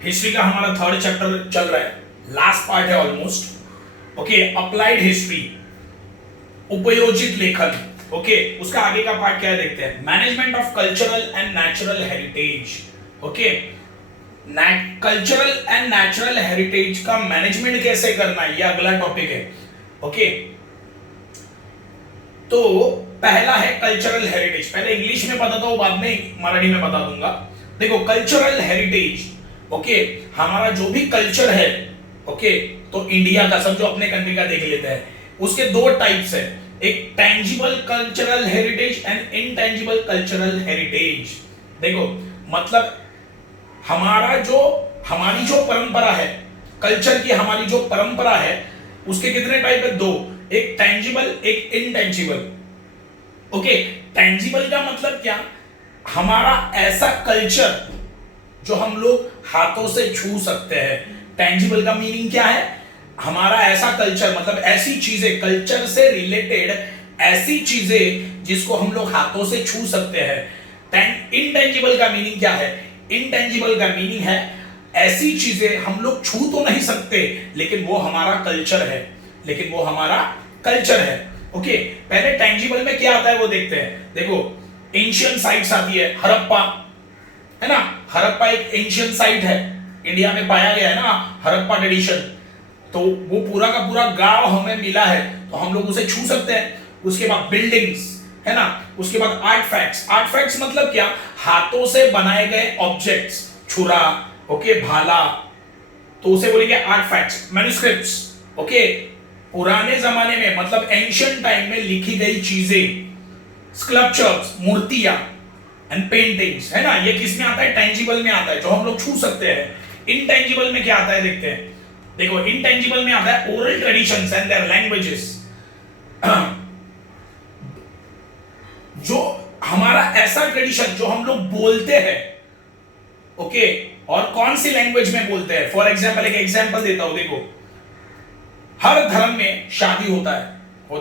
History का हमारा third chapter चल रहा है, लास्ट पार्ट है ऑलमोस्ट। ओके, अप्लाइड हिस्ट्री, उपयोजित लेखन। ओके, उसका आगे का पार्ट क्या है देखते हैं, management of cultural and natural heritage. Okay, cultural and natural heritage का मैनेजमेंट कैसे करना है, ये अगला टॉपिक है। ओके, तो पहला है कल्चरल हेरिटेज। पहले इंग्लिश में बताता हूं, बाद में मराठी में बता दूंगा। देखो, कल्चरल हेरिटेज, ओके, हमारा जो भी कल्चर है, ओके, तो इंडिया का, समझो अपने कंट्री का देख लेते हैं, उसके दो टाइप्स है, एक tangible cultural heritage and intangible cultural heritage. देखो, मतलब हमारी जो परंपरा है, कल्चर की हमारी जो परंपरा है, उसके कितने टाइप है, दो, एक टेंजिबल, एक इनटेंजिबल। ओके, टेंजिबल का मतलब क्या, हमारा ऐसा कल्चर जो हम लोग हाथों से छू सकते हैं। टेंजिबल का मीनिंग क्या है, हमारा ऐसा कल्चर, मतलब ऐसी चीजें, कल्चर से रिलेटेड ऐसी चीजें जिसको हम लोग हाथों से छू सकते हैं। इनटेंजिबल का मीनिंग क्या है, इनटेंजिबल का मीनिंग है ऐसी चीजें हम लोग छू तो नहीं सकते, लेकिन वो हमारा कल्चर है, लेकिन वो हमारा कल्चर है। ओके, पहले टेंजिबल में क्या आता है वो देखते हैं। देखो, एंशियंट साइट्स आती है, हड़प्पा है ना, हड़प्पा एक एंशियंट साइट है, इंडिया में पाया गया है ना हड़प्पा ट्रेडिशन, तो वो पूरा का पूरा गांव हमें मिला है, तो हम लोग उसे छू सकते हैं। उसके बाद बिल्डिंग्स है ना, उसके बाद आर्टफैक्ट्स। आर्टफैक्ट्स मतलब क्या, हाथों से बनाए गए ऑब्जेक्ट्स, छुरा, ओके, भाला, तो उसे बोलेंगे आर्टफैक्ट्स। मैन्युस्क्रिप्ट्स, ओके, पुराने जमाने में, मतलब एंशियंट टाइम में लिखी गई चीजें। स्कल्पचर्स, मूर्तियां एंड पेंटिंग्स, है ना, ये किस में आता है, टेंजिबल में आता है, जो हम लोग छू सकते हैं। इनटेंजिबल में क्या आता है देखते हैं। देखो, इनटेंजिबल में आता है oral traditions and their languages, जो हमारा ऐसा ट्रेडिशन जो हम लोग बोलते हैं, ओके, और कौन सी लैंग्वेज में बोलते हैं। फॉर एग्जाम्पल, एक एग्जाम्पल देता हूं, देखो, हर धर्म में शादी होता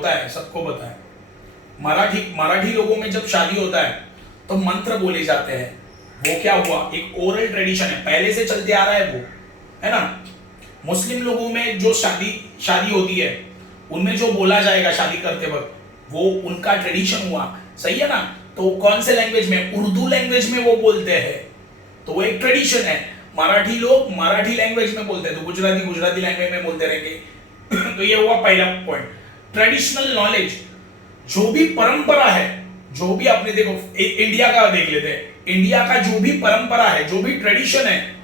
है, सबको पता है। मराठी लोगों में जब शादी होता है तो मंत्र बोले जाते हैं। वो क्या हुआ, एक ओरल ट्रेडिशन है, पहले से चलते आ रहा है वो, है ना। मुस्लिम लोगों में जो शादी होती है, उनमें जो बोला जाएगा शादी करते वक्त, वो उनका ट्रेडिशन हुआ, सही है ना। तो कौन से लैंग्वेज में, उर्दू लैंग्वेज में वो बोलते हैं, तो वो एक ट्रेडिशन है। मराठी लोग मराठी लैंग्वेज में बोलते हैं, तो गुजराती लैंग्वेज में बोलते रहेंगे। तो ये हुआ पहला पॉइंट, ट्रेडिशनल नॉलेज। जो भी परंपरा है, जो भी आपने, देखो इंडिया का देख लेते हैं, इंडिया का जो भी परंपरा है, जो भी ट्रेडिशन है,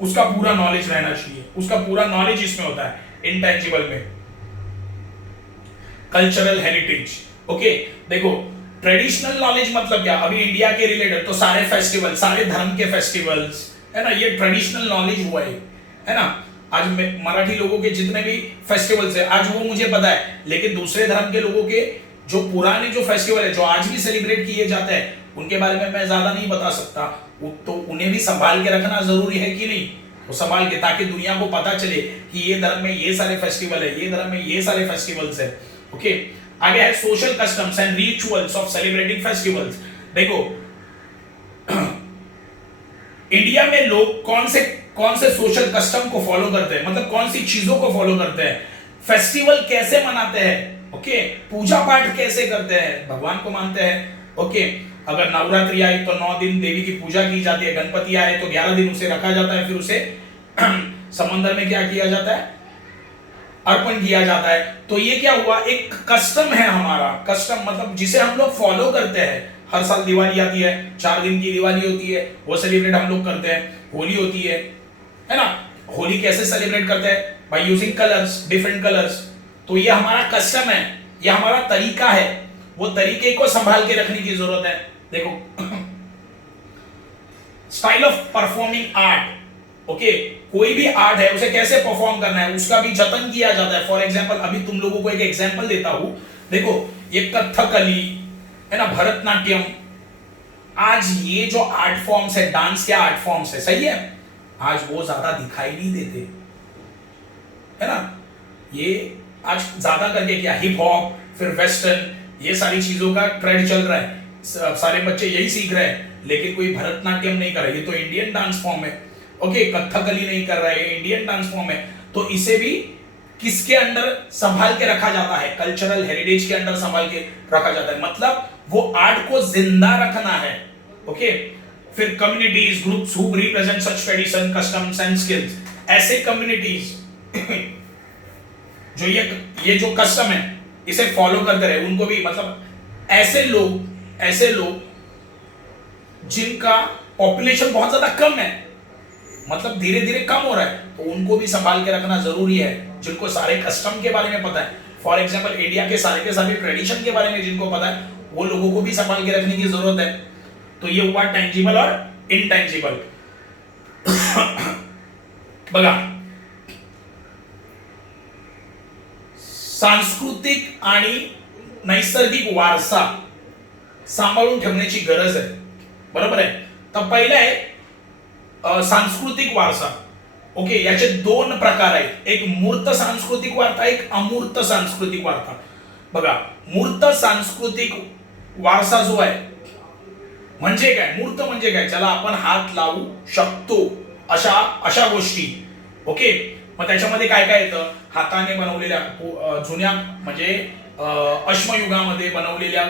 उसका पूरा नॉलेज रहना चाहिए, उसका पूरा नॉलेज इसमें होता है इनटेंजिबल में। कल्चरल हेरिटेज, ओके, देखो, ट्रेडिशनल नॉलेज मतलब क्या, अभी इंडिया के रिलेटेड तो सारे फेस्टिवल, सारे धर्म के फेस्टिवल्स, है ना, ये ट्रेडिशनल नॉलेज हुआ है ना। आज मराठी लोगों के जितने भी फेस्टिवल्स है, आज वो मुझे पता है, लेकिन दूसरे धर्म के लोगों के जो पुराने जो फेस्टिवल है, जो आज भी सेलिब्रेट किए जाते हैं, उनके बारे में मैं ज्यादा नहीं बता सकता। तो उन्हें भी संभाल के रखना जरूरी है कि नहीं, तो संभाल के, ताकि दुनिया को पता चले कि ये धर्म में ये सारे फेस्टिवल है, ये धर्म में ये सारे फेस्टिवल्स है। ओके, आगे है social customs and rituals of celebrating festivals. देखो, इंडिया में लोग कौन से सोशल कस्टम को फॉलो करते हैं, मतलब कौन सी चीजों को फॉलो करते हैं, फेस्टिवल कैसे मनाते हैं, ओके, पूजा पाठ कैसे करते हैं, भगवान को मानते हैं। ओके, अगर नवरात्रि आई तो 9 दिन देवी की पूजा की जाती है, गणपति आए तो 11 दिन उसे रखा जाता है, फिर उसे समंदर में क्या किया जाता है, अर्पण किया जाता है। तो ये क्या हुआ, एक कस्टम है हमारा, कस्टम मतलब जिसे हम लोग फॉलो करते हैं। हर साल दिवाली आती है, 4 दिन की दिवाली होती है, वो सेलिब्रेट हम लोग करते हैं। होली होती है ना, होली कैसे सेलिब्रेट करते हैं, by using colours, different colours. तो ये हमारा कस्टम है, ये हमारा तरीका है, वो तरीके को संभाल के रखने की जरूरत है। देखो, style of performing art, okay, कोई भी आर्ट है उसे कैसे परफॉर्म करना है, उसका भी जतन किया जाता है। फॉर एग्जांपल, अभी तुम लोगों को एक एग्जांपल देता हूं, देखो, ये कथकली है ना, भरतनाट्यम, आज ये जो आर्ट फॉर्म्स है, डांस के आर्ट फॉर्म्स है, सही है, आज वो ज्यादा दिखाई नहीं देते, है ना। ये आज ज्यादा करके क्या, हिप हॉप, फिर वेस्टर्न, ये सारी चीजों का ट्रेंड चल रहा है, सारे बच्चे यही सीख रहे हैं, लेकिन कोई भरतनाट्यम नहीं कर रहा। ये तो इंडियन डांस फॉर्म है, ओके, कथकली नहीं कर रहा है, इंडियन डांस फॉर्म है, तो इसे भी किसके अंडर संभाल के रखा जाता है, कल्चरल हेरिटेज के अंडर संभाल के रखा जाता है, मतलब वो आर्ट को जिंदा रखना है। ओके, फिर communities groups who represent such tradition customs and skills, ऐसे कम्युनिटीज जो ये जो कस्टम है इसे फॉलो करते रहे, उनको भी, मतलब ऐसे लोग जिनका पॉपुलेशन बहुत ज्यादा कम है, मतलब धीरे धीरे कम हो रहा है, तो उनको भी संभाल के रखना जरूरी है, जिनको सारे कस्टम के बारे में पता है, फॉर एग्जांपल इंडिया के सारे ट्रेडिशन के बारे में जिनको पता है, वो लोगों को भी संभाल के रखने की जरूरत है। तो ये हुआ टेंजिबल और इनटेंजिबल। बघा, सांस्कृतिक आणि नैसर्गिक वारसा सांभाळून ठेवण्याची गरज आहे, बरोबर आहे। तर पहिला आहे सांस्कृतिक वारसा। ओके, याचे दोन प्रकार आहेत, एक मूर्त सांस्कृतिक वारसा, एक अमूर्त सांस्कृतिक वारसा। बघा, मूर्त सांस्कृतिक वारसा जो आहे म्हणजे काय, मूर्त म्हणजे काय, ज्याला आपण हात लावू शकतो अशा गोष्टी। ओके, मग त्याच्यामध्ये काय काय येतं, हाताने बनवलेल्या जुन्या म्हणजे अश्मयुगामध्ये बनवलेल्या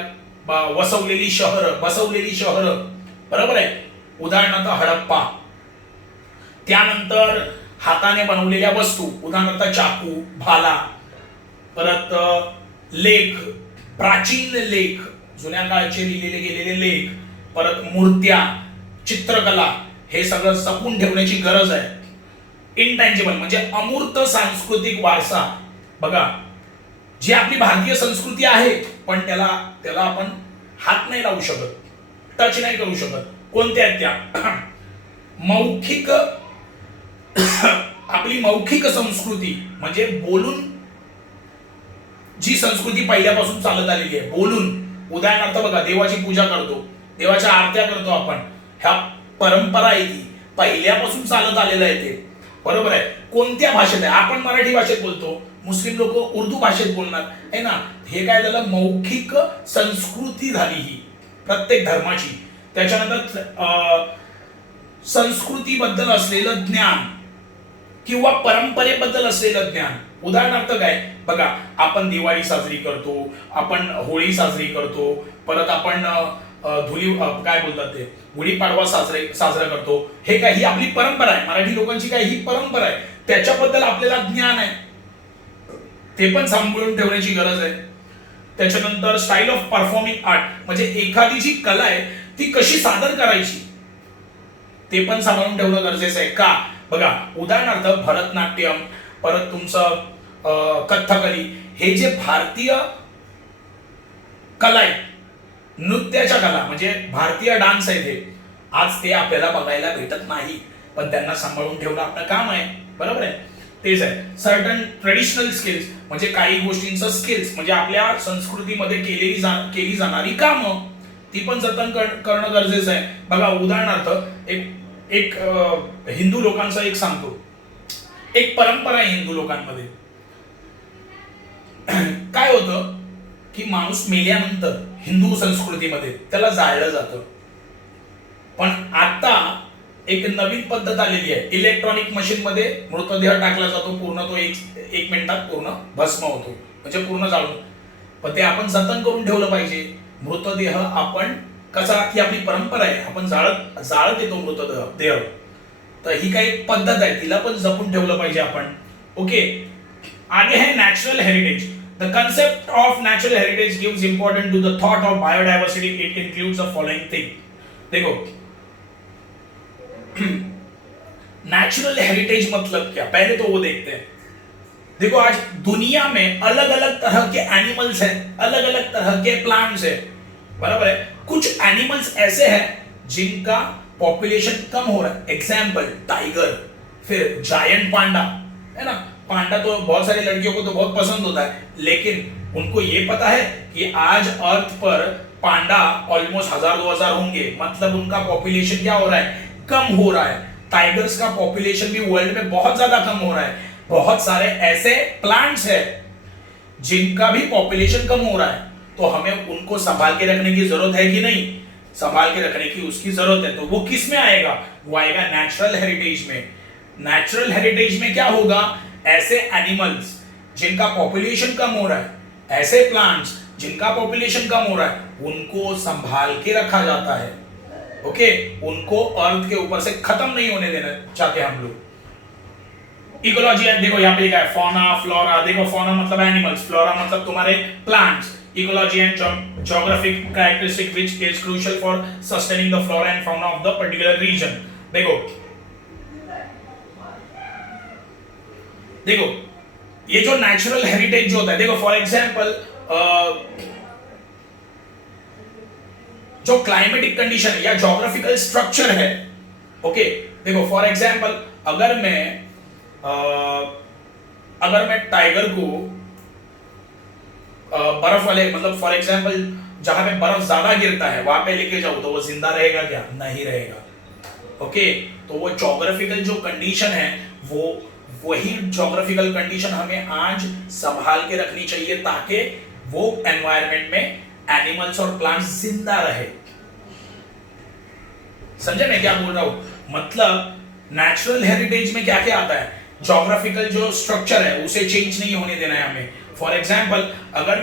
बसवलेली शहर, बरोबर आहे, उदाहरणार्थ हडप्पा, त्यानंतर हाताने बनवलेल्या वस्तू, उदाहरणार्थ चाकू, भाला, परत लेख, प्राचीन लेख, जुन्या काळचे लिहिलेले गेलेले लेख, परत मूर्त्या, चित्रकला, हे सगळं जपून ठेवण्याची गरज आहे। इनटँजिबल म्हणजे अमूर्त सांस्कृतिक वारसा। बघा, जी आपली भारतीय संस्कृती आहे पण त्याला आपण हात नाही लावू शकत, टच नाही करू शकत, कोणत्या आहेत त्या, मौखिक, आपली मौखिक संस्कृती म्हणजे बोलून जी संस्कृती पहिल्यापासून चालत आलेली आहे, बोलून, उदाहरणार्थ बघा, देवाची पूजा करतो, देवाच्या आरत्या करतो आपण, ह्या परंपरा आहे, ती पहिल्यापासून चालत आलेलं आहे ते, बरोबर आहे। कोणत्या भाषेत आहे, आपण मराठी भाषेत बोलतो, मुस्लिम लोक उर्दू भाषेत बोलणार आहे ना, हे काय झालं, मौखिक संस्कृती झाली ही प्रत्येक धर्माची। त्याच्यानंतर संस्कृतीबद्दल असलेलं ज्ञान किंवा परंपरेबद्दल असलेलं ज्ञान, उदाहरणार्थ काय, बघा, आपण दिवाळी साजरी करतो, आपण होळी साजरी करतो, परत आपण काय बोलतात ते, गुढीपाडवा साजरा करतो, हे काय, ही आपली परंपरा आहे, मराठी लोकांची काय ही परंपरा आहे, त्याच्याबद्दल आपल्याला ज्ञान आहे, ते पण सांभाळून ठेवण्याची गरज आहे। त्याच्यानंतर स्टाईल ऑफ परफॉर्मिंग आर्ट म्हणजे एखादी जी कला आहे ती कशी सादर करायची, ते पण सांभाळून ठेवणं गरजेचं आहे का। बघा, उदाहरणार्थ भरतनाट्यम, परत तुमचं कथकली, हे जे भारतीय कला आहे, नृत्याच्या कला म्हणजे भारतीय डान्स आहे, ते आज ते आपल्याला बघायला भेटत नाही, पण त्यांना सांभाळून ठेवणं आपलं काम आहे, बरोबर आहे। तेच आहे सर्टन ट्रेडिशनल स्किल्स म्हणजे काही गोष्टींचं स्किल्स म्हणजे आपल्या संस्कृतीमध्ये केली जाणारी कामं, ती पण जतन करणं गरजेचं आहे। बघा, उदाहरणार्थ एक हिंदू लोकांचा एक सांगतो, एक परंपरा आहे हिंदू लोकांमध्ये, काय होतं की माणूस मेल्यानंतर हिंदू संस्कृतीमध्ये त्याला जाळलं जातं, पण आता एक नवीन पद्धत आलेली आहे, इलेक्ट्रॉनिक मशीन मध्ये मृतदेह टाकला जातो, पूर्ण तो एक मिनिटात पूर्ण भस्म होतो, म्हणजे पूर्ण जाळून, पण ते आपण जतन करून ठेवलं पाहिजे। मृतदेह आपण कसा, ती आपली परंपरा आहे, आपण जाळत येतो मृतदेह, तर ही काही पद्धत आहे, तिला पण जपून ठेवलं पाहिजे आपण। ओके, आगे है natural heritage. The concept of natural heritage gives importance to the thought of biodiversity. It includes the following thing. देखो, नेचुरल हेरिटेज मतलब क्या, पहले तो वो देखते हैं। देखो, आज दुनिया में अलग अलग तरह के एनिमल्स हैं, अलग अलग तरह के प्लांट्स हैं, बराबर है। कुछ एनिमल्स ऐसे हैं जिनका पॉपुलेशन कम हो रहा है, एग्जाम्पल टाइगर, फिर जायंट पांडा, है ना, पांडा तो बहुत सारी लड़कियों को तो बहुत पसंद होता है, लेकिन उनको ये पता है कि आज अर्थ पर पांडा ऑलमोस्ट 1000-2000 होंगे, मतलब उनका पॉपुलेशन क्या हो रहा है, कम हो रहा है। टाइगर्स का पॉपुलेशन भी वर्ल्ड में बहुत ज्यादा कम हो रहा है। बहुत सारे ऐसे प्लांट्स हैं जिनका भी पॉपुलेशन कम हो रहा है, तो हमें उनको संभाल के रखने की जरूरत है कि नहीं। संभाल के रखने की उसकी जरूरत है। तो वो किस में आएगा? वो आएगा नेचुरल हेरिटेज में। नेचुरल हेरिटेज में क्या होगा? ऐसे एनिमल्स जिनका पॉपुलेशन कम हो रहा है, ऐसे प्लांट्स जिनका पॉपुलेशन कम हो रहा है, उनको संभाल के रखा जाता है। ओके, उनको अर्थ के ऊपर से खत्म नहीं होने देना चाहते हम लोग। इकोलॉजी देखो यहाँ पे लिखा है फौना फ्लोरा। देखो फौना मतलब एनिमल्स, फ्लोरा मतलब तुम्हारे plants. Ecology and geographic characteristic which is crucial for sustaining the flora and fauna of the particular region। देखो देखो ये जो नेचुरल हेरिटेज जो होता है, देखो फॉर एग्जांपल जो क्लाइमेटिक कंडीशन है या ज्योग्राफिकल स्ट्रक्चर है। ओके, देखो फॉर एग्जांपल अगर मैं टाइगर को बर्फ वाले मतलब फॉर एग्जांपल जहां पे बर्फ ज्यादा गिरता है वहां पे लेके जाऊं तो वो जिंदा रहेगा क्या? नहीं रहेगा। ओके, तो वो ज्योग्राफिकल जो कंडीशन है वो वही ज्योग्राफिकल कंडीशन हमें आज संभाल के रखनी चाहिए ताकि वो एनवायरनमेंट में एनिमल्स और प्लांट्स जिंदा रहे। समझे मैं क्या बोल रहा हूं? मतलब नेचुरल हेरिटेज में क्या क्या आता है? ज्योग्राफिकल जो स्ट्रक्चर है उसे चेंज नहीं होने देना है हमें। फॉर एग्जाम्पल अगर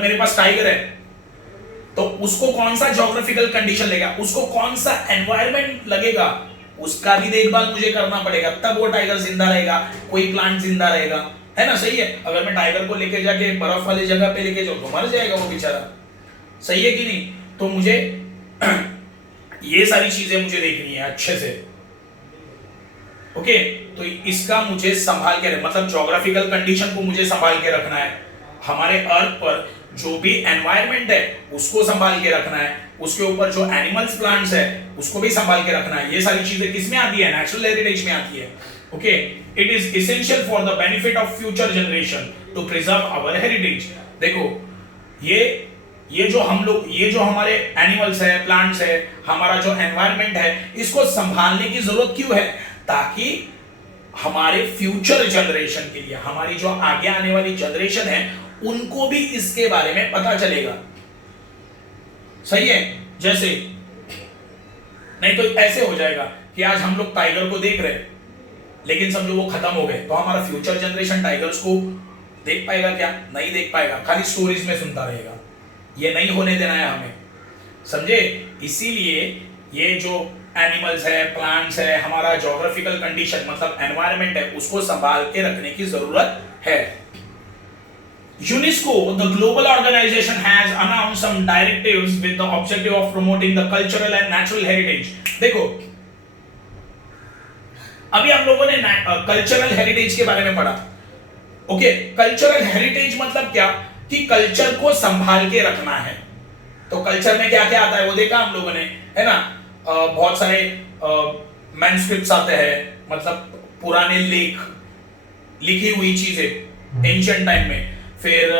मेरे पास टाइगर है तो उसको कौन सा ज्योग्राफिकल कंडीशन लेगा, उसको कौन सा एनवायरनमेंट लगेगा, उसका भी देखभाल मुझे करना पड़ेगा, तब वो टाइगर जिंदा रहेगा, कोई प्लांट जिंदा रहेगा, है ना? सही है। अगर मैं टाइगर को लेके जाके बर्फ वाली जगह पे लेके जाऊं तो मर जाएगा वो बेचारा। सही है कि नहीं? तो मुझे ये सारी चीजें मुझे देखनी है अच्छे से। ओके, तो इसका मुझे संभाल के मतलब ज्योग्राफिकल कंडीशन को मुझे संभाल के रखना है। हमारे अर्थ पर जो भी एनवायरनमेंट है उसको संभाल के रखना है, उसके ऊपर जो एनिमल्स प्लांट्स है उसको भी संभाल के रखना है। ये सारी चीजें किसमें आती है? नेचुरल हेरिटेज में आती है। Okay, it is essential for the benefit of future generation to preserve our heritage. देखो ये जो हम लोग ये जो हमारे एनिमल्स है, प्लांट्स है, हमारा जो एनवायरनमेंट है, इसको संभालने की जरूरत क्यों है? ताकि हमारे फ्यूचर जनरेशन के लिए, हमारी जो आगे आने वाली जनरेशन है उनको भी इसके बारे में पता चलेगा। सही है। जैसे नहीं तो ऐसे हो जाएगा कि आज हम लोग टाइगर को देख रहे हैं लेकिन समझो वो खत्म हो गए तो हमारा फ्यूचर जनरेशन टाइगर्स को देख पाएगा क्या? नहीं देख पाएगा, खाली स्टोरीज में सुनता रहेगा। ये नहीं होने देना है हमें, समझे? इसीलिए ये जो एनिमल्स है, प्लांट्स है, हमारा ज्योग्राफिकल कंडीशन मतलब एनवायरनमेंट है, उसको संभाल के रखने की जरूरत है। UNESCO, the global organization, has announced some directives with the objective of promoting the cultural and natural heritage। देखो अभी हम लोगों ने कल्चरल हेरिटेज के बारे में पढ़ा। ओके, कल्चरल हेरिटेज मतलब क्या? कि कल्चर को संभाल के रखना है। तो कल्चर में क्या क्या आता है वो देखा हम लोगों ने, है ना? बहुत सारे मैन्युस्क्रिप्ट्स आते हैं, मतलब पुराने लेख, लिखी हुई चीजें एंशिएंट टाइम में। फिर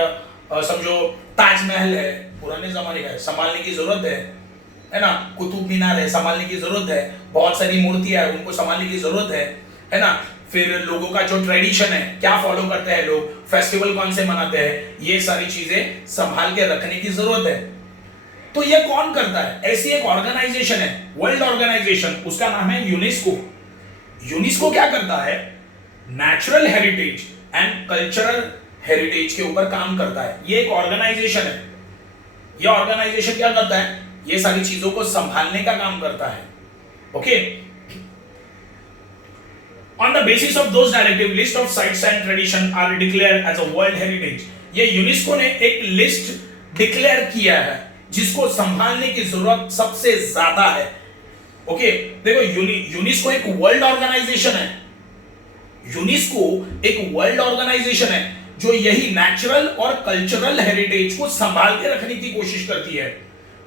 समझो ताजमहल है, पुराने जमाने का है, संभालने की जरूरत है ना? कुतुब मीनार है, संभालने की जरूरत है। बहुत सारी मूर्तियां है, उनको संभालने की जरूरत है ना? फिर लोगों का जो ट्रेडिशन है, क्या फॉलो करते हैं लोग, फेस्टिवल कौन से मनाते हैं, ये सारी चीजें संभाल के रखने की जरूरत है। तो ये कौन करता है? ऐसी एक ऑर्गेनाइजेशन है, वर्ल्ड ऑर्गेनाइजेशन, उसका नाम है यूनेस्को। यूनेस्को क्या करता है? Natural heritage and cultural heritage के ऊपर काम करता है। ये एक ऑर्गेनाइजेशन है। ये ऑर्गेनाइजेशन क्या करता है? ये सारी चीजों को संभालने का काम करता है। Okay, on the basis of those directive, list of sites and tradition are declared as a world heritage। ये यूनेस्को ने एक लिस्ट डिक्लेयर किया है जिसको संभालने की जरूरत सबसे ज्यादा है। ओके, देखो यूनेस्को एक वर्ल्ड ऑर्गेनाइजेशन है। यूनेस्को एक वर्ल्ड ऑर्गेनाइजेशन है जो यही नेचुरल और कल्चरल हेरिटेज को संभाल के रखने की कोशिश करती है।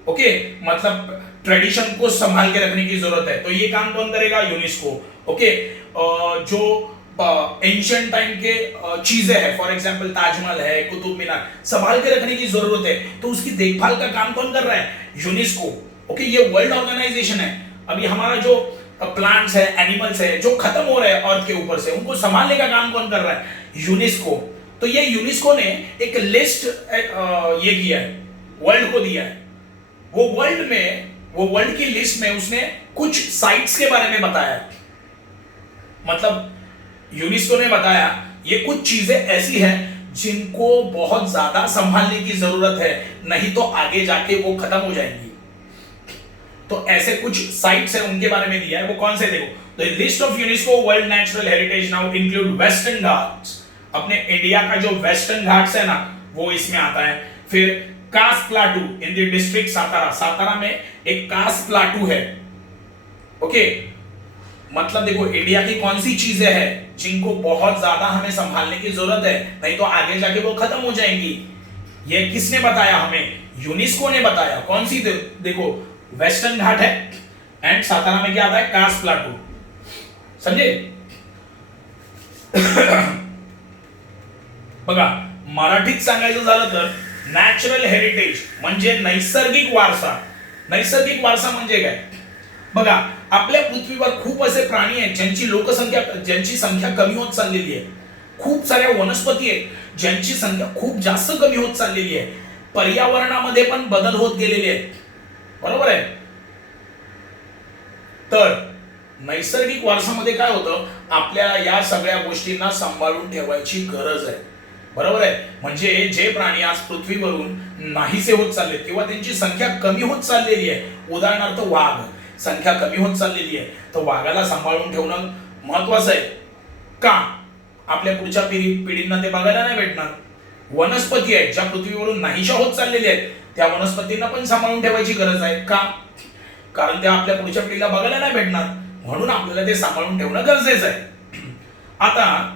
ओके, मतलब ट्रेडिशन को संभाल के रखने की जरूरत है। तो ये काम कौन करेगा? यूनेस्को। ओके, जो एंशिएंट टाइम के चीजें हैं, फॉर एग्जांपल ताजमहल है, कुतुब मीनार, संभाल के रखने की जरूरत है, तो उसकी देखभाल का काम कौन कर रहा है? यूनेस्को। ओके, ये वर्ल्ड ऑर्गेनाइजेशन है। अभी हमारा जो प्लांट्स है, एनिमल्स है, जो खत्म हो रहे हैं अर्थ के ऊपर से, उनको संभालने का काम कौन कर रहा है? यूनेस्को। तो ये यूनेस्को ने एक लिस्ट ये किया है, वर्ल्ड को दिया है। वो वर्ल्ड की लिस्ट में उसने कुछ साइट्स के बारे में बताया, मतलब यूनेस्को ने बताया ये कुछ चीजें ऐसी हैं जिनको बहुत ज्यादा संभालने की जरूरत है, नहीं तो आगे जाके वो खत्म हो जाएंगी। तो ऐसे कुछ साइट्स हैं उनके बारे में दिया है, वो कौन से देखो। The list of UNESCO world natural heritage now include western Ghats, अपने इंडिया का जो वेस्टर्न घाट्स है ना वो इसमें आता है। फिर Kaas plateau in the district Satara, Satara में एक कास प्लाटू है। ओके, मतलब देखो इंडिया की कौन सी चीजें हैं जिनको बहुत ज्यादा हमें संभालने की जरूरत है, नहीं तो आगे जाके वो खत्म हो जाएंगी। ये किसने बताया हमें? यूनेस्को ने बताया। कौन सी? देखो वेस्टर्न घाट है एंड सातारा में क्या आता है? कास प्लाटू। समझे? बघा मराठीत सांगायचं झालं तर नॅचरल हेरिटेज म्हणजे नैसर्गिक वारसा। नैसर्गिक वारसा म्हणजे काय? बघा आपल्या पृथ्वीवर खूप असे प्राणी आहेत ज्यांची संख्या कमी होत चाललेली आहे। खूप साऱ्या वनस्पती आहेत ज्यांची संख्या खूप जास्त कमी होत चाललेली आहे। पर्यावरणामध्ये पण बदल होत गेलेले आहेत, बरोबर आहे। तर नैसर्गिक वारसामध्ये काय होतं, आपल्याला या सगळ्या गोष्टींना सांभाळून ठेवायची गरज आहे, बरोबर आहे। म्हणजे जे प्राणी आज पृथ्वीवरून नाहीसे होत चालले किंवा त्यांची संख्या कमी होत चाललेली आहे, उदाहरणार्थ वाघ, संख्या कमी होत चाललेली आहे, तर वाघाला सांभाळून ठेवणं महत्त्वाचं आहे। का? आपल्या पुढच्या पिढींना ते बघायला नाही भेटणार। वनस्पती आहेत ज्या पृथ्वीवरून नाहीशा होत चाललेल्या आहेत, त्या वनस्पतींना पण सांभाळून ठेवायची गरज आहे। का? कारण त्या आपल्या पुढच्या पिढीला बघायला नाही भेटणार, म्हणून आपल्याला ते सांभाळून ठेवणं गरजेचं आहे। आता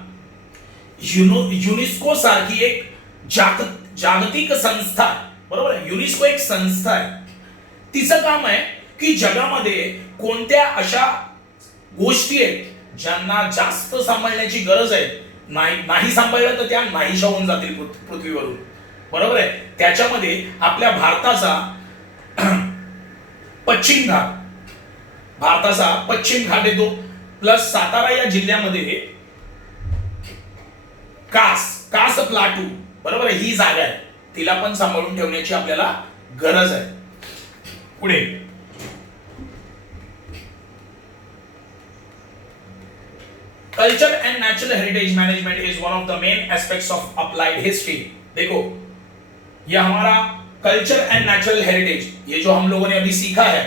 युनेस्को सारखी एक जागतिक संस्था, बरोबर आहे, युनेस्को एक संस्था आहे, तिचं काम आहे की जगामध्ये कोणत्या अशा गोष्टी आहेत ज्यांना जास्त सांभाळण्याची गरज आहे, नाही सांभाळलं तर त्या नाहीशा होऊन जातील पृथ्वीवरून, बरोबर आहे। त्याच्यामध्ये आपल्या भारताचा पश्चिम घाट येतो, प्लस सातारा या जिल्ह्यामध्ये कास प्लाटू, बरोबर आहे, ही जागा आहे, तिला पण सांभाळून ठेवण्याची आपल्याला गरज आहे। पुढे culture and natural heritage management is one of the main aspects of applied history. देखो ये हमारा कल्चर एंड नेचुरल हेरिटेज, ये जो हम लोगों ने अभी सीखा है,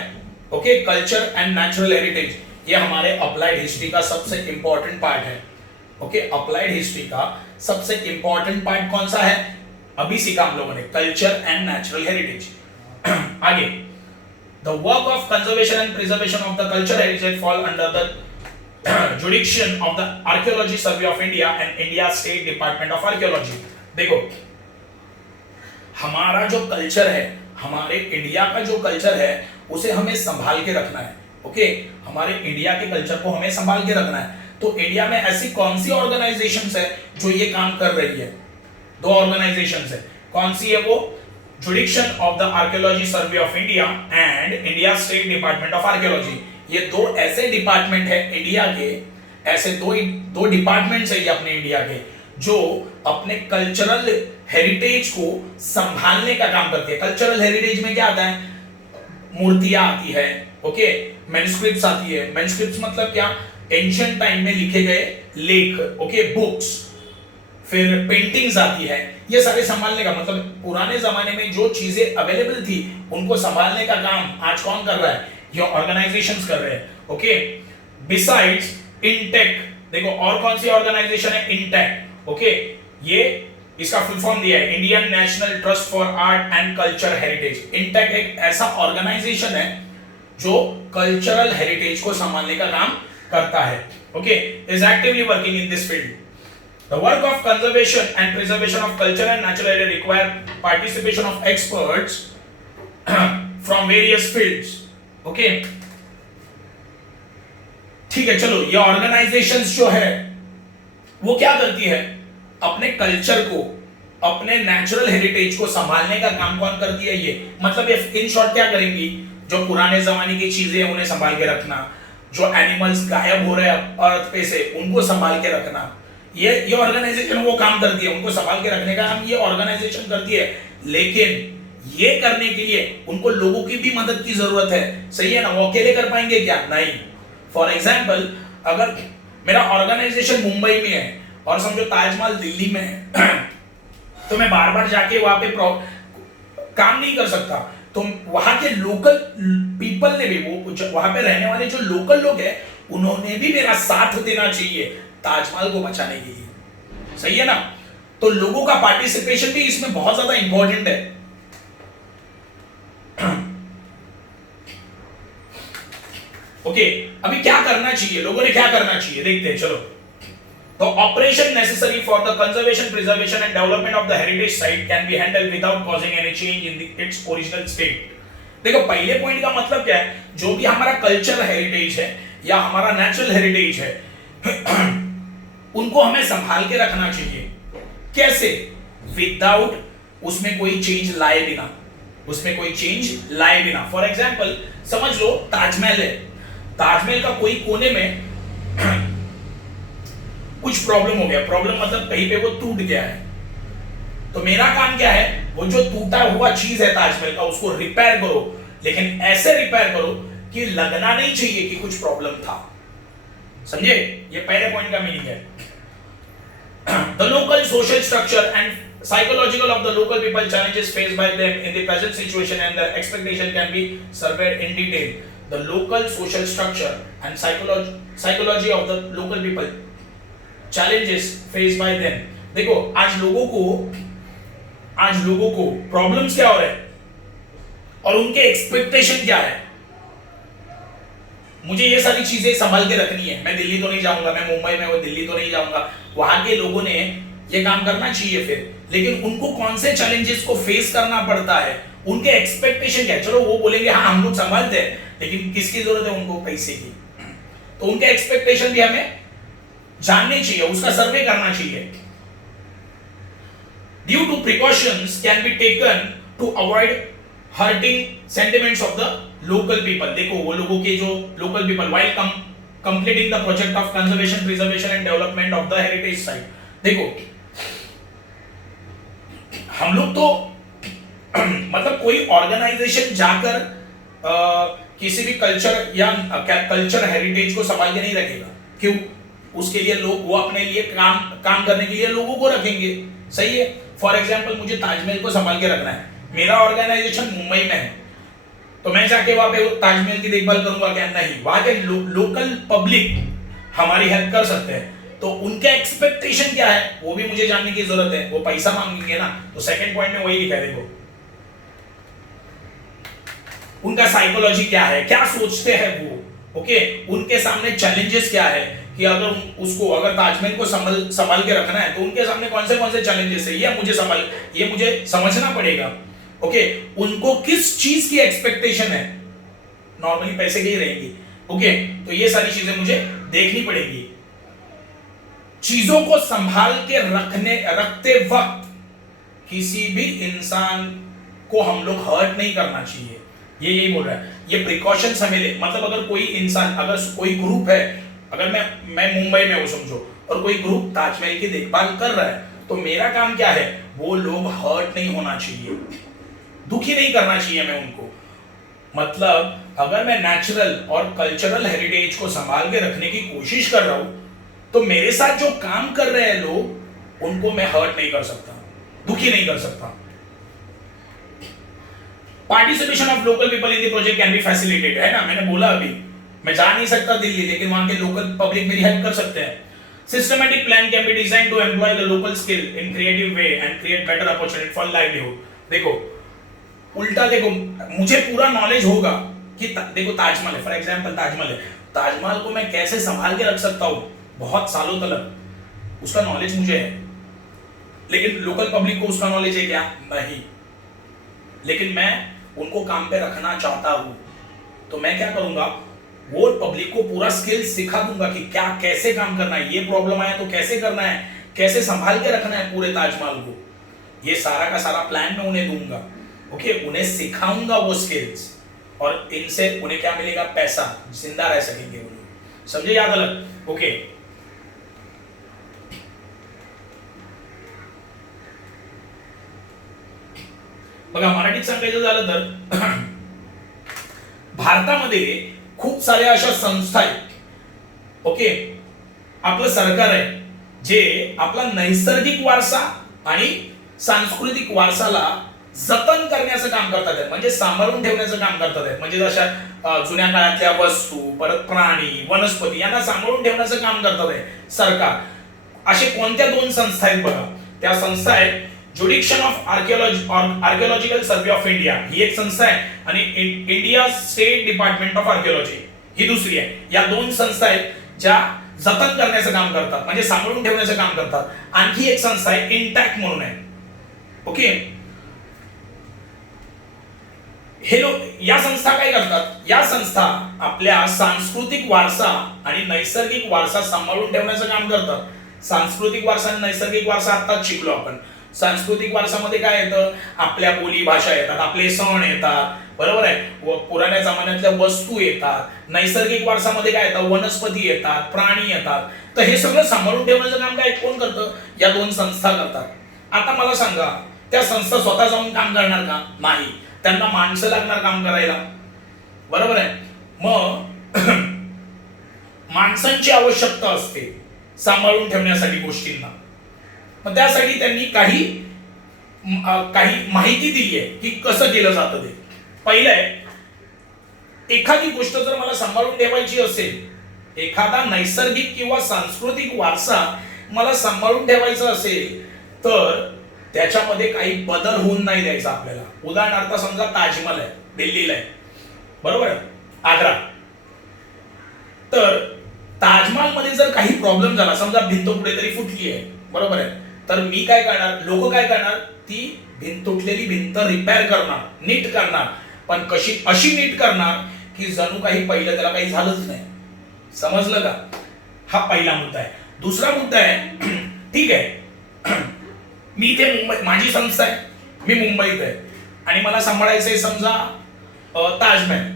okay, culture and natural heritage, ये हमारे अप्लाइड हिस्ट्री का सबसे इंपॉर्टेंट पार्ट है। ओके, अप्लाइड हिस्ट्री का सबसे इंपॉर्टेंट पार्ट कौन सा है? अभी सीखा हम लोगों ने, कल्चर एंड नेचुरल हेरिटेज। आगे, the work of conservation and preservation of the culture heritage fall under the jurisdiction of the Archaeology Survey of India and India State Department of Archaeology। देखो हमारा जो कल्चर है, हमारे India का जो culture है, उसे हमें संभाल के रखना है। ओके, हमारे इंडिया के कल्चर को हमें संभाल के रखना है। तो इंडिया में ऐसी कौन सी ऑर्गेनाइजेशंस है जो ये काम कर रही है? दो ऑर्गेनाइजेशंस है। कौन सी है वो? जुडिक्शन of the archaeology survey of India and India state department of archaeology. ये दो ऐसे डिपार्टमेंट है इंडिया के, ऐसे दो डिपार्टमेंट्स है ये अपने इंडिया के, जो अपने कल्चरल हेरिटेज को संभालने का काम करते हैं। कल्चरल हेरिटेज में क्या आता है? मूर्तियां आती है, ओके, मैन्युस्क्रिप्ट्स आती है। मैन्युस्क्रिप्ट्स मतलब क्या? एंशिएंट टाइम में लिखे गए लेख, ओके, बुक्स, फिर पेंटिंग्स आती है। ये सारे संभालने का मतलब पुराने जमाने में जो चीजें अवेलेबल थी उनको संभालने का काम आज कौन कर रहा है? ये ऑर्गेनाइजेशंस कर रहे हैं। ओके, बिसाइड्स इंटेक, देखो और कौन सी ऑर्गेनाइजेशन है? इंटेक। ओके, ये इसका फुल फॉर्म दिया है, Indian national trust for art and culture heritage. Intake एक ऐसा ऑर्गेनाइजेशन है जो कल्चरल हेरिटेज को संभालने का काम करता है। Okay, is actively working in this field. The work of conservation and preservation of culture and natural heritage require participation of experts from various fields. Okay? ठीक है, चलो, ये ऑर्गेनाइजेशंस जो है वो क्या करती है? अपने कल्चर को, अपने नेचुरल हेरिटेज को संभालने का काम कौन करती है? ये मतलब इन शॉर्ट क्या करेंगी? जो पुराने जमाने की चीजें हैं उन्हें संभाल के रखना, जो एनिमल्स गायब हो रहे हैं अर्थ पे से उनको संभाल के रखना, ये ऑर्गेनाइजेशन वो काम करती है, उनको संभाल के रखने का काम ये ऑर्गेनाइजेशन करती है। लेकिन ये करने के लिए उनको लोगों की भी मदद की जरूरत है, सही है ना। वो अकेले कर पाएंगे क्या? नहीं। फॉर एग्जाम्पल, अगर मेरा ऑर्गेनाइजेशन मुंबई में है और समझो ताजमहल दिल्ली में है तो मैं बार बार जाके वहां पे काम नहीं कर सकता। तो वहां के लोकल पीपल ने भी, वो वहां पे रहने वाले जो लोकल लोग हैं, उन्होंने भी मेरा साथ देना चाहिए ताजमहल को बचाने के लिए, सही है ना। तो लोगों का पार्टिसिपेशन भी इसमें बहुत ज्यादा इंपॉर्टेंट है। ओके, अभी क्या करना चाहिए, लोगों ने क्या करना चाहिए देखते हैं, चलो। तो operation necessary for the conservation, preservation and development of the heritage site can be handled without causing any change in its original state. देखो, पहले पॉइंट का मतलब क्या है, जो भी हमारा कल्चर हेरिटेज है या हमारा नेचुरल हेरिटेज है उनको हमें संभाल के रखना चाहिए। कैसे? विदाउट उसमें कोई चेंज लाए बिना, उसमें कोई चेंज लाए बिना। फॉर एग्जाम्पल समझ लो ताजमहल है, ताजमहल का कोई कोने में कुछ प्रॉब्लम हो गया, प्रॉब्लम मतलब कहीं पे वो टूट गया है, तो मेरा काम क्या है, वो जो टूटा हुआ चीज है ताजमहल का उसको रिपेयर करो, लेकिन ऐसे रिपेयर करो कि लगना नहीं चाहिए कि कुछ प्रॉब्लम था। समझे? ये पहले पॉइंट का मीनिंग है। The local social structure and psychological of the local people challenges faced by them in the present situation and their expectation can be surveyed in detail. The local social structure and psychology of the local people challenges faced by them. देखो, आज लोगों को problems क्या हो रहे हैं और उनके एक्सपेक्टेशन क्या है। मुझे ये सारी चीजें संभाल के रखनी है। मैं दिल्ली तो नहीं जाऊंगा, मैं मुंबई में हूं, दिल्ली तो नहीं जाऊंगा, वहां के लोगों ने ये काम करना चाहिए फिर, लेकिन उनको कौन से चैलेंजेस को फेस करना पड़ता है, उनके एक्सपेक्टेशन क्या है। चलो वो बोलेंगे हाँ हम लोग संभालते हैं, लेकिन किसकी जरूरत है उनको? पैसे की। तो उनके एक्सपेक्टेशन भी हमें जानने चाहिए, उसका सर्वे करना चाहिए। Due to precautions can be taken to avoid hurting sentiments of the local people. देखो, वो लोगों के जो local people while completing the project of conservation, preservation and development of the heritage site. देखो, हम लोग तो मतलब कोई ऑर्गेनाइजेशन जाकर किसी भी कल्चर या कल्चर हेरिटेज को संभाल के नहीं रखेगा। क्यों? उसके लिए लोग, वो अपने लिए काम करने के लिए लोगों को रखेंगे, सही है। फॉर एग्जाम्पल, मुझे ताजमहल को संभाल के रखना है, मेरा ऑर्गेनाइजेशन मुंबई में है, तो मैं जाके वहां पे ताजमहल की देखभाल करूंगा क्या? नहीं। वहां के लोकल पब्लिक हमारी हेल्प कर सकते हैं, तो उनके एक्सपेक्टेशन क्या है वो भी मुझे जानने की जरूरत है। वो पैसा मांगेंगे ना, तो सेकंड पॉइंट में वही लिखा है। देखो, उनका साइकोलॉजी क्या है, क्या सोचते हैं वो, ओके। उनके सामने चैलेंजेस क्या है कि अगर ताजमहल को संभाल के रखना है तो उनके सामने कौन से चैलेंजेस है, ये मुझे समझना पड़ेगा, ओके। उनको किस चीज की एक्सपेक्टेशन है, नॉर्मली पैसे की ही रहेंगी, ओके। तो ये सारी चीजें मुझे देखनी पड़ेगी। चीजों को संभाल के रखते वक्त किसी भी इंसान को हम लोग हर्ट नहीं करना चाहिए, ये यही बोल रहा है। ये प्रिकॉशंस हमें मतलब अगर कोई इंसान, अगर कोई ग्रुप है, अगर मैं मुंबई में हूं समझो, और कोई ग्रुप ताजमहल की देखभाल कर रहा है, तो मेरा काम क्या है, वो लोग हर्ट नहीं होना चाहिए, दुखी नहीं करना चाहिए मैं उनको। मतलब अगर मैं नेचुरल और कल्चरल हेरिटेज को संभाल के रखने की कोशिश कर रहा हूं, तो मेरे साथ जो काम कर रहे हैं लोग, उनको मैं हर्ट नहीं कर सकता, दुखी नहीं कर सकता। Participation of local people in the project can be facilitated, है ना, मैंने बोला अभी, मैं जा नहीं सकता दिल्ली, लेकिन वहां के लोकल पब्लिक मेरी हेल्प कर सकते हैं। Systematic plan can be designed to employ the local skill in creative way and create better opportunity for livelihood. देखो, उल्टा देखो, मुझे पूरा नॉलेज होगा कि देखो ताजमहल है, फॉर एग्जांपल ताजमहल है, ताजमहल को मैं कैसे संभाल के रख सकता हूं बहुत सालों तक, उसका नॉलेज मुझे है, लेकिन लोकल पब्लिक को उसका नॉलेज है क्या? नहीं। लेकिन मैं उनको काम पे रखना चाहता हूं, तो मैं क्या करूंगा, वो पब्लिक को पूरा स्किल सिखा दूंगा कि क्या कैसे काम करना है, ये प्रॉब्लम आया तो कैसे करना है, कैसे संभाल के रखना है पूरे ताजमहल को, ये सारा का सारा प्लान मैं उन्हें दूंगा, ओके। उन्हें सिखाऊंगा वो स्किल्स, और इनसे उन्हें क्या मिलेगा? पैसा, जिंदा रह सकेंगे वो लोग, समझे? याद अलग, ओके। बघा मराठीत सांगायचं झालं तर भारतामध्ये खूप साऱ्या अशा संस्था आहेत, ओके, आपलं सरकार आहे जे आपला नैसर्गिक वारसा आणि सांस्कृतिक वारसाला जतन करण्याचं काम करतात आहेत, म्हणजे सांभाळून ठेवण्याचं काम करतात आहेत. म्हणजे जशा जुन्या काळातल्या वस्तू, परत प्राणी, वनस्पती यांना सांभाळून ठेवण्याचं काम करतात आहे सरकार. असे कोणत्या दोन संस्था आहेत बघा, त्या संस्था आहेत jurisdiction of archaeological survey of India, ही एक संस्था आहे, आणि India state department of archaeology ही दुसरी आहे. या दोन संस्था आहेत ज्या जतन करण्याचं काम करतात, म्हणजे सांभाळून ठेवण्याचं काम करतात. आणखी एक संस्था आहे इंटॅक्ट म्हणून आहे, ओके. हे लोक, या संस्था काय करतात, या संस्था आपल्या सांस्कृतिक वारसा आणि नैसर्गिक वारसा सांभाळून ठेवण्याचं काम करतात. सांस्कृतिक वारसा आणि नैसर्गिक वारसा आताच शिकलो आपण. सांस्कृतिक वारसामध्ये काय येतं, आपल्या बोली भाषा येतात, आपले सण येतात, बरोबर आहे, पुराण्या जमान्यातल्या वस्तू येतात. नैसर्गिक वारसामध्ये काय येतं, वनस्पती येतात, प्राणी येतात. तर हे सगळं सांभाळून ठेवण्याचं काम काय कोण करतं, या दोन संस्था करतात. आता मला सांगा, त्या संस्था स्वतः जाऊन काम करणार का, नाही, त्यांना माणसं लागणार काम करायला, बरोबर आहे. मग माणसांची आवश्यकता असते सांभाळून ठेवण्यासाठी गोष्टींना. मग त्यासाठी त्यांनी काही माहिती दिली आहे की कसं केलं जातं ते. पहिलं आहे, एखादी गोष्ट जर मला सांभाळून ठेवायची असेल, एखादा नैसर्गिक किंवा सांस्कृतिक वारसा मला सांभाळून ठेवायचा असेल, तर त्याच्यामध्ये काही बदल होऊन नाही द्यायचा आपल्याला. उदाहरणार्थ समजा ताजमहल आहे, दिल्लीला आहे, बरोबर आहे, आग्रा. तर ताजमहल मध्ये जर काही प्रॉब्लेम झाला, समजा भिंत कुठेतरी फुटली आहे, बरोबर आहे, तर मी काय करणार, लोक काय करणार, ती भिंत, तुटलेली भिंत रिपेअर करणार, नीट करणार. पण कशी, अशी नीट करणार की जणू काही पहिलं त्याला काही झालंच नाही. समजलं का? हा पहिला मुद्दा आहे. दुसरा मुद्दा आहे, ठीक आहे, मी इथे मुंबई, माझी संस्था आहे, मी मुंबईत आहे आणि मला सांभाळायचंय समजा ताजमहल,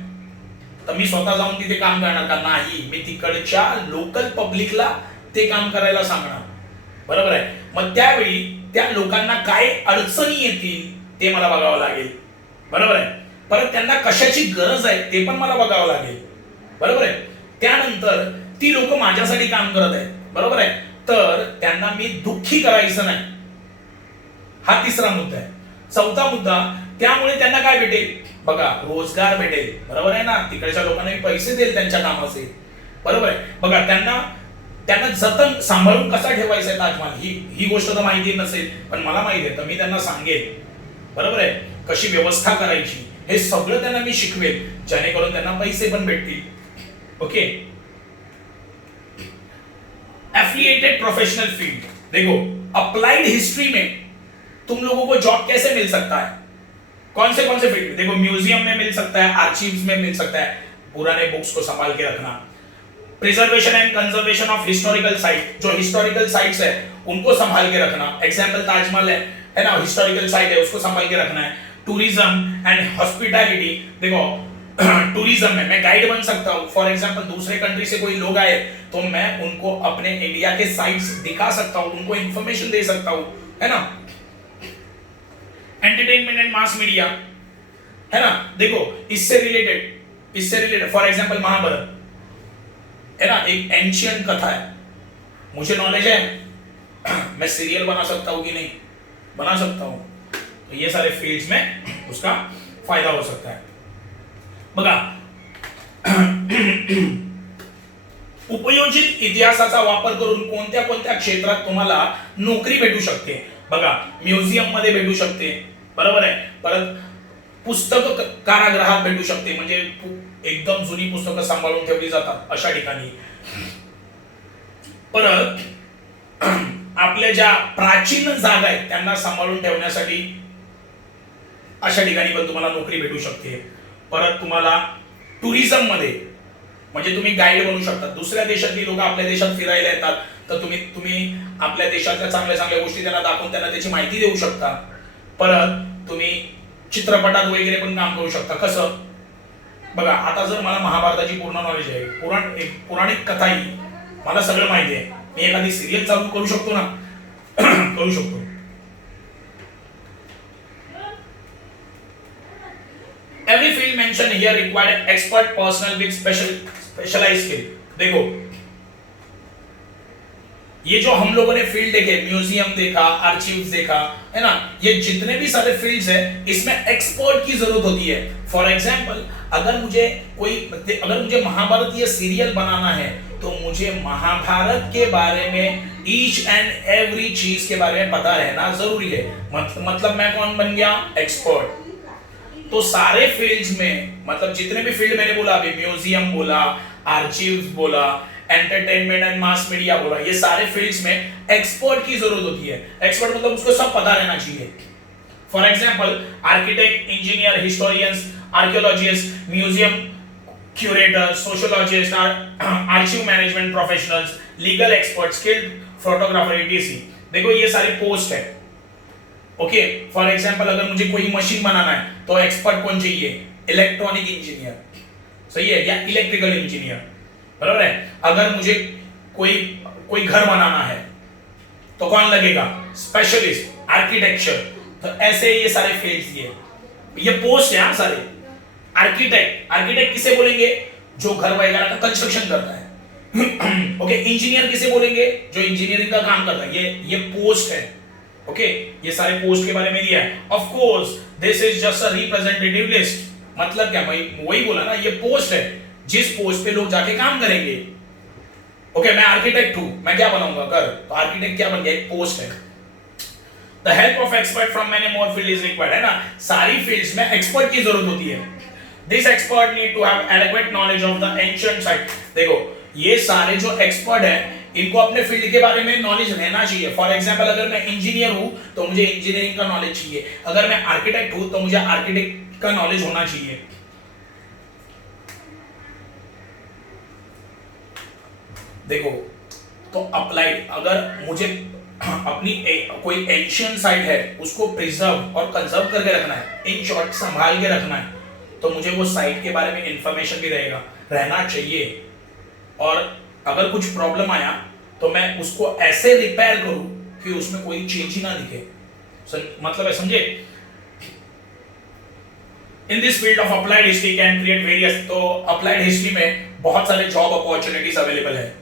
तर मी स्वतः जाऊन तिथे काम करणार का, नाही, मी तिकडच्या लोकल पब्लिकला ते काम करायला सांगणार, बरोबर आहे. मग त्यावेळी त्या लोकांना काय अडचणी येतील ते मला बघावं लागेल, बरोबर आहे. परत त्यांना कशाची गरज आहे ते पण मला बघावं लागेल, बरोबर आहे. त्यानंतर ती लोक माझ्यासाठी काम करत आहेत, बरोबर आहे, तर त्यांना मी दुःखी करायचं नाही. हा तिसरा मुद्दा आहे. चौथा मुद्दा, त्यामुळे त्यांना काय भेटेल, बघा, रोजगार भेटेल, बरोबर आहे ना, तिकडच्या लोकांना पैसे देईल त्यांच्या कामाचे, बरोबर आहे. बघा, त्यांना जतन, सांभाळून कसा ठेवायचा आहे ताजमहल, ही गोष्ट तर माहिती नसेल, पण मला माहिती आहे, तर मी त्यांना सांगेल, बरोबर आहे, कशी व्यवस्था करायची, हे सगळं त्यांना मी शिकवेल, जेणेकरून त्यांना पैसे पण भेटतील, ओके. एफिलिएटेड प्रोफेशनल फील्ड, देखो अप्लाइड हिस्ट्री में तुम लोगों को जॉब कैसे मिल सकता है, कौन से फील्ड, देखो म्यूजियम में मिल सकता है, आर्चीव्स में मिल सकता है, पुराने बुक्स को संभाल के रखना, preservation and conservation of historical site, जो हिस्टोरिकल साइट्स है उनको संभाल के रखना, एग्जांपल ताजमहल है ना, हिस्टोरिकल साइट है, उसको संभाल के रखना है. टूरिज्म एंड हॉस्पिटैलिटी, देखो टूरिज्म में मैं गाइड बन सकता हूँ, फॉर एग्जांपल दूसरे कंट्री से कोई लोग आए तो मैं उनको अपने इंडिया के साइट्स दिखा सकता हूँ, उनको इंफॉर्मेशन दे सकता हूँ, है ना. एंटरटेनमेंट एंड मास मीडिया, है ना, देखो इससे रिलेटेड फॉर एग्जांपल महाभारत है ना, एक एंशियंट कथा है, मुझे नॉलेज है, मैं सीरियल बना सकता हूं कि नहीं, बना सकता हूं. तो ये सारे फील्ड्स में उसका फायदा हो सकता है. बघा, उपयोजित इतिहासाचा वापर करून कोणत्या कोणत्या क्षेत्रात तुम्हाला नोकरी भेटू शकते. बघा, म्युझियम मध्ये भेटू शकते, बरोबर आहे, परत पुस्तक कारागृहात भेटू शकते, म्हणजे एकदम जुनी पुस्तकं सांभाळून ठेवली जातात अशा ठिकाणी. परत आपल्या ज्या प्राचीन जागा आहेत त्यांना सांभाळून ठेवण्यासाठी अशा ठिकाणी पण तुम्हाला नोकरी भेटू शकते. परत तुम्हाला टुरिझम मध्ये, म्हणजे तुम्ही गाईड बनू शकता, दुसऱ्या देशातली लोक आपल्या देशात फिरायला येतात, तर तुम्ही आपल्या देशातल्या चांगल्या चांगल्या गोष्टी त्यांना दाखवून त्यांना त्याची माहिती देऊ शकता. परत तुम्ही चित्रपटात वगैरे पण काम करू शकता. कसं, बघा, आता जर मला महाभारताची पूर्ण नॉलेज आहे, पौराणिक कथाही मला सगळं माहिती आहे, मी एखादी सिरियल चालू करू शकतो ना, करू शकतो. mentioned here required expert personnel with specialized skill. देखो ये जो हम लोगों ने फील्ड देखे, म्यूजियम देखा, आर्चिव्स देखा, है ना, ये जितने भी सारे फील्ड्स हैं इसमें एक्सपर्ट की जरूरत होती है. फॉर एग्जांपल अगर मुझे महाभारत ये सीरियल बनाना है तो मुझे महाभारत के बारे में ईच एंड एवरी चीज के बारे में पता रहना जरूरी है. मतलब मैं कौन बन गया? एक्सपर्ट. तो सारे फील्ड्स में, मतलब जितने भी फील्ड मैंने बोला, अभी म्यूजियम बोला, आर्चिव्स बोला, एंटरटेनमेंट एंड मास मीडिया बोला, ये सारे फील्ड्स में एक्सपर्ट की जरूरत होती है. एक्सपर्ट मतलब उसको सब पता रहना चाहिए. For example architect, engineer, historians, archaeologist, museum curator, sociologist, archive management professionals, legal expert, skilled photographer, etc. देखो ये सारे पोस्ट है. ओके, फॉर एग्जांपल अगर मुझे कोई मशीन बनाना है तो एक्सपर्ट कौन चाहिए? इलेक्ट्रॉनिक इंजीनियर, सही है, या इलेक्ट्रिकल इंजीनियर, बराबर है. अगर मुझे कोई घर बनाना है तो कौन लगेगा? Specialist, architecture. तो ऐसे ये सारे फील्ड्स ये पोस्ट है सारे. आर्किटेक्ट किसे बोलेंगे? जो घर वगैरह का कंस्ट्रक्शन करता है. ओके, इंजीनियर किसे बोलेंगे? जो इंजीनियरिंग का काम करता है. ये पोस्ट है. ओके, ये सारे पोस्ट के बारे में दिया है. Of course this is just a representative list. मतलब क्या, वही बोला ना, ये पोस्ट है जिस पोस्ट पे लोग जाके काम करेंगे. ओके, मैं आर्किटेक्ट हूं, मैं क्या बनाऊंगा? घर. तो आर्किटेक्ट क्या बन गया? एक पोस्ट है. The help of expert from many more field is required, है ना. सारी फील्ड्स में एक्सपर्ट की जरूरत होती है. This expert need to have adequate knowledge of the ancient site. देखो ये सारे जो एक्सपर्ट है इनको अपने फील्ड के बारे में नॉलेज रहना चाहिए. फॉर एग्जांपल अगर मैं इंजीनियर हूं तो मुझे इंजीनियरिंग का नॉलेज चाहिए. अगर मैं आर्किटेक्ट हूं तो मुझे आर्किटेक्ट का नॉलेज होना चाहिए. देखो तो अप्लाइड, अगर मुझे अपनी कोई एंशिएंट साइट है उसको प्रिजर्व और कंजर्व करके रखना है, इन शॉर्ट संभाल के रखना है, तो मुझे वो साइट के बारे में इंफॉर्मेशन भी रहना चाहिए. और अगर कुछ प्रॉब्लम आया तो मैं उसको ऐसे रिपेयर करूं कि उसमें कोई चेंज ही ना दिखे. मतलब है, समझे. In this field of applied history can create various. तो अप्लाइड हिस्ट्री में बहुत सारे जॉब अपॉर्चुनिटीज अवेलेबल है.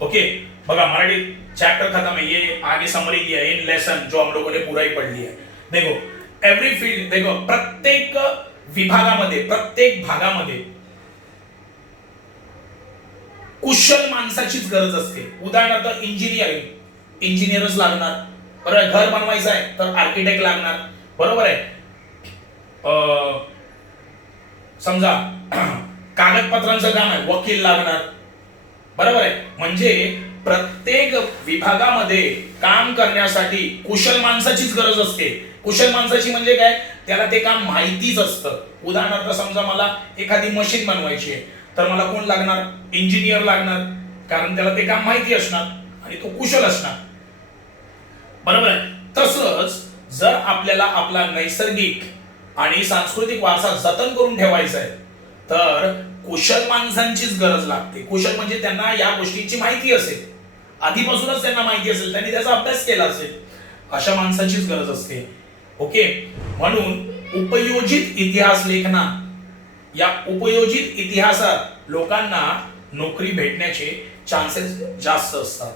ओके, बघा मराठी चैप्टर खत्म है. ये आगे समरी दिया है इन लेसन जो हम लोगों ने पूरा ही पढ़ लिया है. देखो एवरी फील्ड, देखो प्रत्येक विभागामध्ये, प्रत्येक भागामध्ये कुशल माणसाचीच गरज असते. उदाहरणार्थ इंजिनियरच लागणार. बरोबर, घर बनवायचं आहे तर आर्किटेक्ट लागणार. बरोबर आहे. समजा कागदपत्रांचं काम आहे, वकील लागणार. बरोबर आहे. म्हणजे प्रत्येक विभागामध्ये काम करण्यासाठी कुशल माणसाचीच गरज असते. कुशल माणसाची म्हणजे काय? त्याला ते काम माहितीच असतं. उदाहरणार्थ समजा मला एखादी मशीन बनवायची आहे तर मला कोण लागणार? इंजिनियर लागणार, कारण त्याला ते काम माहिती असणार आणि तो कुशल असणार. बरोबर आहे. तसंच जर आपल्याला आपला नैसर्गिक आणि सांस्कृतिक वारसा जतन करून ठेवायचा आहे तर कुशल माणसांचीच गरज लागते. कुशल म्हणजे त्यांना या गोष्टींची माहिती असेल, आधीपासूनच त्यांना माहिती असेल, त्यांनी त्याचा अभ्यास केला असेल, अशा माणसाचीच गरज असते. ओके, म्हणून उपयोजित इतिहास लेखना, या उपयोजित इतिहासात लोकांना नोकरी भेटण्याचे चान्सेस जास्त असतात.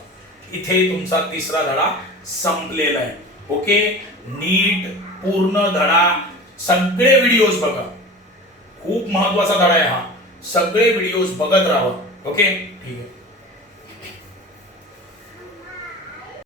इथे तुमचा तिसरा धडा संपलेला आहे. ओके, नीट पूर्ण धडा, सगळे व्हिडिओज बघा. खूप महत्वाचा धडा आहे हा. सगळे व्हिडिओज बघत राहा. ओके, ठीक आहे.